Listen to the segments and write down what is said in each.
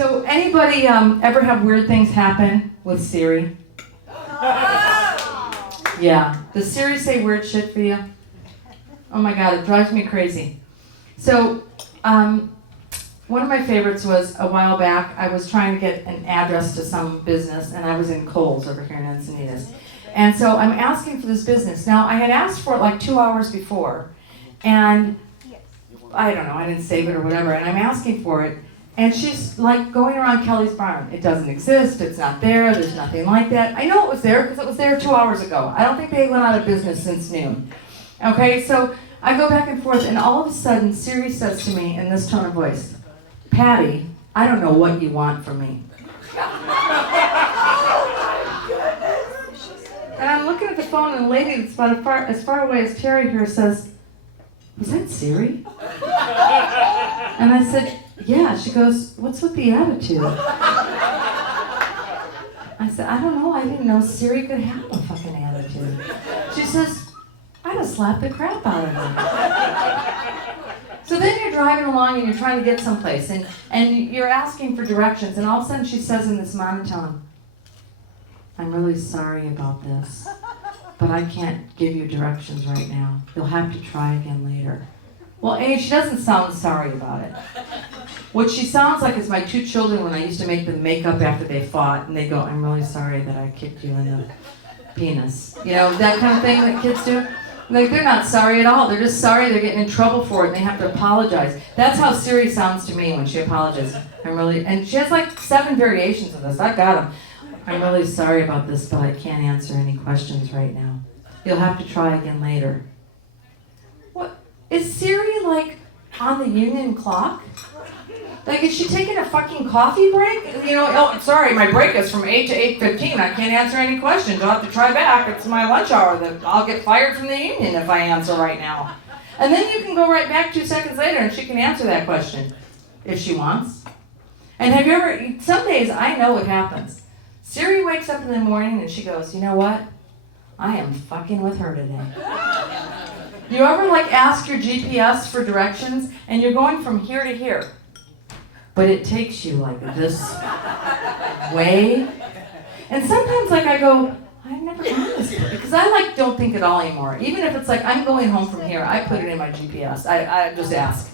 So anybody ever have weird things happen with Siri? Yeah. Does Siri say weird shit for you? Oh my God, it drives me crazy. So one of my favorites was a while back, I was trying to get an address to some business, and I was in Kohl's over here in Encinitas. And so I'm asking for this business. Now, I had asked for it like 2 hours before, and I don't know, I didn't save it or whatever, and I'm asking for it, and she's like going around Kelly's Barn. It doesn't exist, it's not there, there's nothing like that. I know it was there because it was there 2 hours ago. I don't think they went out of business since noon. Okay, so I go back and forth, and all of a sudden, Siri says to me in this tone of voice, "Patty, I don't know what you want from me." And I'm looking at the phone, and a lady that's about as far away as Terry here says, "Was that Siri?" And I said, "Yeah." She goes, "What's with the attitude?" I said, "I don't know. I didn't know Siri could have a fucking attitude." She says, "I'd have slapped the crap out of her." So then you're driving along and you're trying to get someplace, and you're asking for directions, and all of a sudden she says in this monotone, "I'm really sorry about this, but I can't give you directions right now. You'll have to try again later." Well, A, she doesn't sound sorry about it. What she sounds like is my two children when I used to make them make up after they fought, and they go, "I'm really sorry that I kicked you in the penis." You know, that kind of thing that kids do. Like, they're not sorry at all. They're just sorry they're getting in trouble for it, and they have to apologize. That's how Siri sounds to me when she apologizes. And she has like 7 variations of this. I got them. "I'm really sorry about this, but I can't answer any questions right now. You'll have to try again later." What? Is Siri like on the union clock? Like, is she taking a fucking coffee break? You know, "Oh, sorry, my break is from 8 to 8:15. I can't answer any questions. You'll have to try back. It's my lunch hour. I'll get fired from the union if I answer right now." And then you can go right back 2 seconds later and she can answer that question if she wants. And have you ever, some days I know what happens. Siri wakes up in the morning and she goes, "You know what? I am fucking with her today." You ever like ask your GPS for directions and you're going from here to here, but it takes you like this way? And sometimes like I go, "I've never done this," because I like don't think at all anymore. Even if it's like I'm going home from here, I put it in my GPS. I just ask.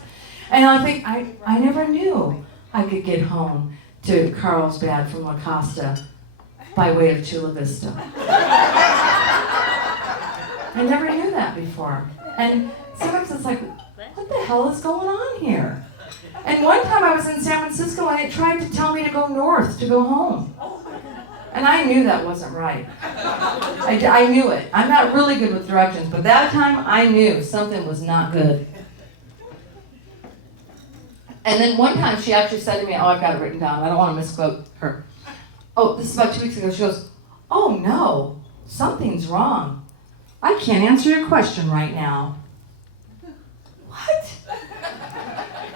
And I think I never knew I could get home to Carlsbad from La Costa by way of Chula Vista. I never knew that before. And sometimes it's like, what the hell is going on here? And one time I was in San Francisco and it tried to tell me to go north, to go home. And I knew that wasn't right. I knew it. I'm not really good with directions, but that time I knew something was not good. And then one time she actually said to me, "Oh, I've got it written down. I don't want to misquote her." Oh, this is about 2 weeks ago. She goes, "Oh no, something's wrong. I can't answer your question right now." What?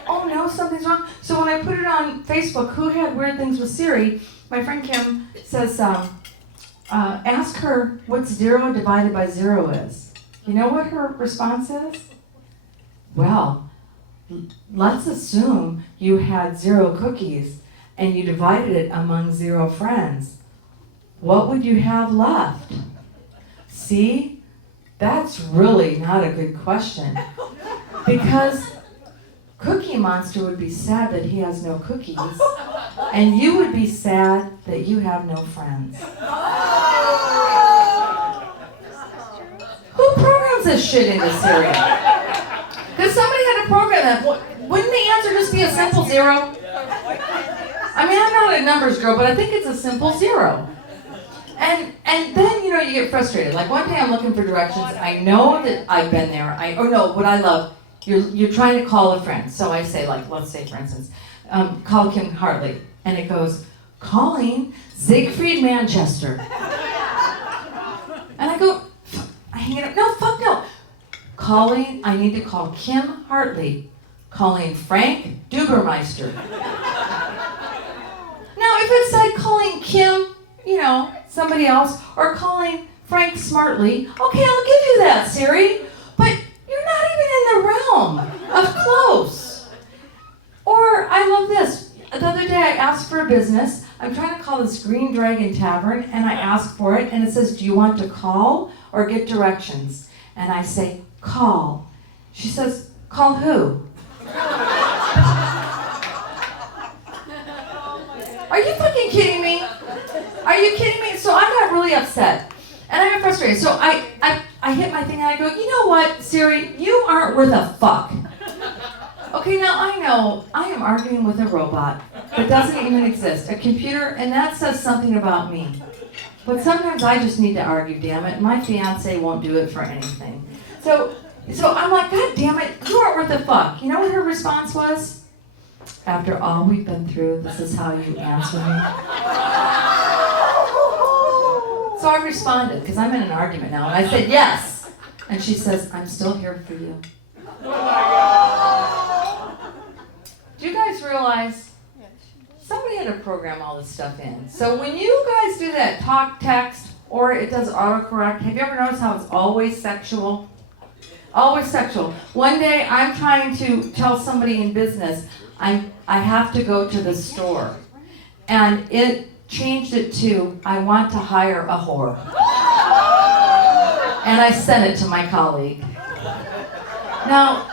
"Oh no, something's wrong." So when I put it on Facebook, who had weird things with Siri, my friend Kim says, ask her what 0 divided by 0 is. You know what her response is? "Well, let's assume you had 0 cookies and you divided it among 0 friends. What would you have left?" See, that's really not a good question. Because Cookie Monster would be sad that he has no cookies, and you would be sad that you have no friends. Who programs this shit into Siri? Because somebody had to program that. Wouldn't the answer just be a simple 0? I mean, I'm not a numbers girl, but I think it's a simple 0. And then, you know, you get frustrated. Like one day I'm looking for directions. I know that I've been there. What I love, you're trying to call a friend. So I say, like, let's say, for instance, call Kim Hartley. And it goes, "Calling Siegfried Manchester." And I go, I hang it up. No, fuck no. I need to call Kim Hartley. Calling Frank Dubermeister. Now, if it's like calling Kim, you know, somebody else, or calling Frank Smartly, okay, I'll give you that, Siri. But you're not even in the realm of close. Or, I love this. the other day I asked for a business. I'm trying to call this Green Dragon Tavern, and I ask for it, and it says, do you want to call or get directions? And I say, call. She says, call who? Are you fucking kidding me? Are you kidding me? So I got really upset. And I got frustrated. So I hit my thing and I go, you know what, Siri, you aren't worth a fuck. Okay, now I know I am arguing with a robot that doesn't even exist, a computer, and that says something about me. But sometimes I just need to argue, damn it. My fiance won't do it for anything. So I'm like, God damn it, you aren't worth a fuck. You know what her response was? After all we've been through, this is how you answer me. So I responded, because I'm in an argument now, and I said, yes. And she says, I'm still here for you. Do you guys realize somebody had to program all this stuff in? So when you guys do that talk text, or it does autocorrect, have you ever noticed how it's always sexual? Always sexual. One day I'm trying to tell somebody in business, I have to go to the store. And it changed it to, I want to hire a whore. And I sent it to my colleague. Now,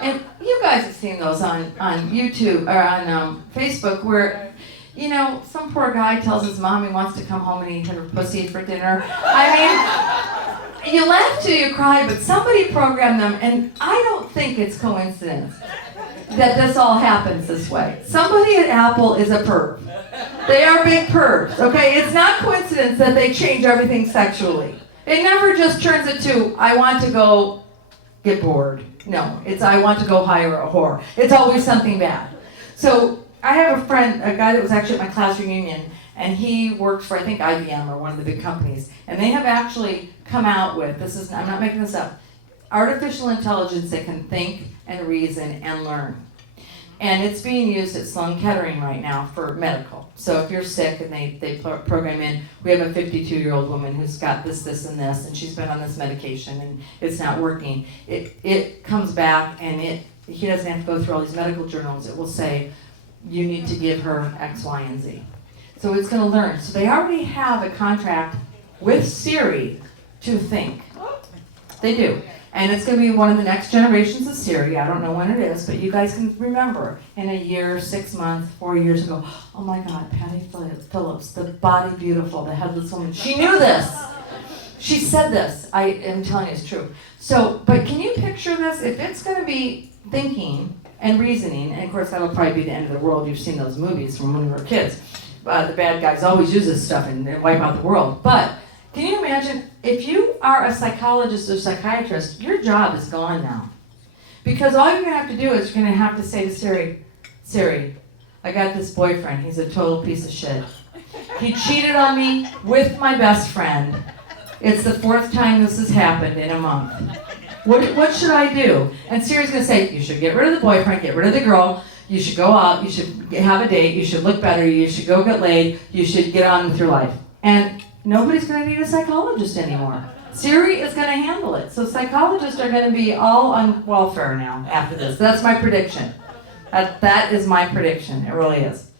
and you guys have seen those on YouTube or on Facebook where, you know, some poor guy tells his mom he wants to come home and eat her pussy for dinner. I mean, you laugh till you cry, but somebody programmed them, and I don't think it's coincidence that this all happens this way. Somebody at Apple is a perv. They are big pervs, okay? It's not coincidence that they change everything sexually. It never just turns it to, I want to go get bored. No, it's I want to go hire a whore. It's always something bad. So I have a friend, a guy that was actually at my class reunion, and he worked for, I think, IBM or one of the big companies. And they have actually come out with, I'm not making this up, artificial intelligence that can think and reason and learn. And it's being used at Sloan Kettering right now for medical. So if you're sick and they program in, we have a 52-year-old woman who's got this, and this, and she's been on this medication and it's not working. It comes back and he doesn't have to go through all these medical journals. It will say, you need to give her X, Y, and Z. So it's gonna learn. So they already have a contract with Siri to think. They do. And it's going to be one of the next generations of Siri. I don't know when it is, but you guys can remember in a year, 6 months, 4 years ago, oh my God, Patti Phillips, the body beautiful, the headless woman. She knew this. She said this. I am telling you it's true. So, but can you picture this? If it's going to be thinking and reasoning, and of course that'll probably be the end of the world. You've seen those movies from when we were kids. The bad guys always use this stuff and wipe out the world. But can you imagine, if you are a psychologist or psychiatrist, your job is gone now. Because all you're going to have to do is you're going to have to say to Siri, Siri, I got this boyfriend. He's a total piece of shit. He cheated on me with my best friend. It's the 4th time this has happened in a month. What should I do? And Siri's going to say, you should get rid of the boyfriend, get rid of the girl, you should go out, you should have a date, you should look better, you should go get laid, you should get on with your life. And nobody's going to need a psychologist anymore. Siri is going to handle it. So psychologists are going to be all on welfare now after this. That's my prediction. That is my prediction. It really is.